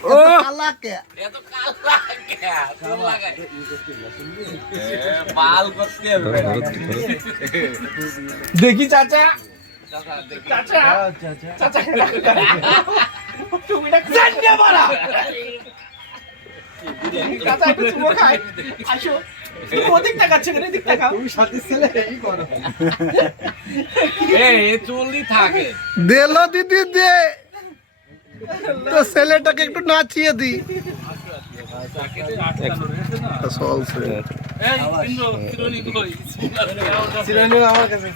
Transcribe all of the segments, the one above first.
ও কালা কে এত কালা কে তোর লাগাই বাল করতে হবে দেখি চাচা চাচা চাচা তুমি না জানতে পারা চাচা একটু চুমো খাই আসো তুমি ওদিক তাকাচ্ছ কেন এদিক তাকাও তুমি সাথে ছেলে এই করো এই চুলই থাকে দেলো দিদি দে তো ছেলেটাকে একটু নাচিয়ে দি চলছে এই চিরনি কই চিরনি আমার কাছে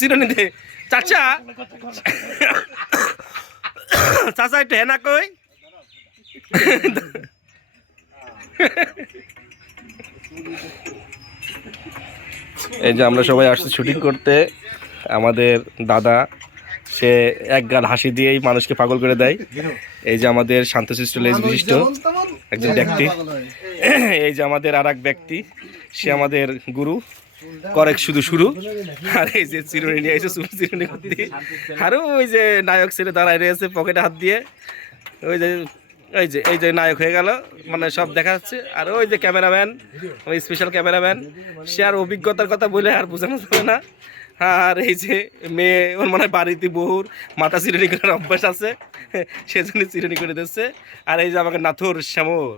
সিরনি দে চাচা চাচা একটু হেনা কই এই যে আমরা সবাই আসছি শুটিং করতে আমাদের দাদা সে এক গাল হাসি দিয়েই মানুষকে পাগল করে দেয় এই যে আমাদের শান্তশিষ্ট লেজ বিশিষ্ট একজন ব্যক্তি এই যে আমাদের আর এক ব্যক্তি সে আমাদের গুরু করেক শুধু শুরু আর এই যে চিরুনি নিয়ে এসে চিরুনি করতে আর ওই যে নায়ক ছেলে দাঁড়ায় রয়েছে পকেটে হাত দিয়ে ওই যে এই যে নায়ক হয়ে গেল মানে সব দেখা যাচ্ছে আর ওই যে ক্যামেরাম্যান ওই স্পেশাল ক্যামেরাম্যান সে আর অভিজ্ঞতার কথা বলে আর বোঝানো যাবে না আর এই যে মেয়ে ওর মনে হয় বাড়িতে বহুর মাথা চিরুনি করার অভ্যাস আছে সেজন্য চিরুনি করে দিচ্ছে আর এই যে আমাকে নাথুর শ্যামর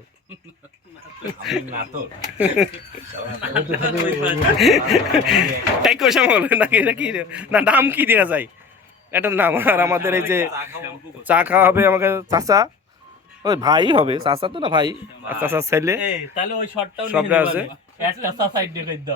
টাইকো শ্যামল নাকি এটা কি না নাম কি দেওয়া যায় এটার নাম আর আমাদের এই যে চা খাওয়া হবে আমাকে চাচা ওই ভাই হবে চাচা তো না ভাই চাচার ছেলে তাহলে ওই শটটাও সবটা আছে একটা সাইড দিয়ে দাও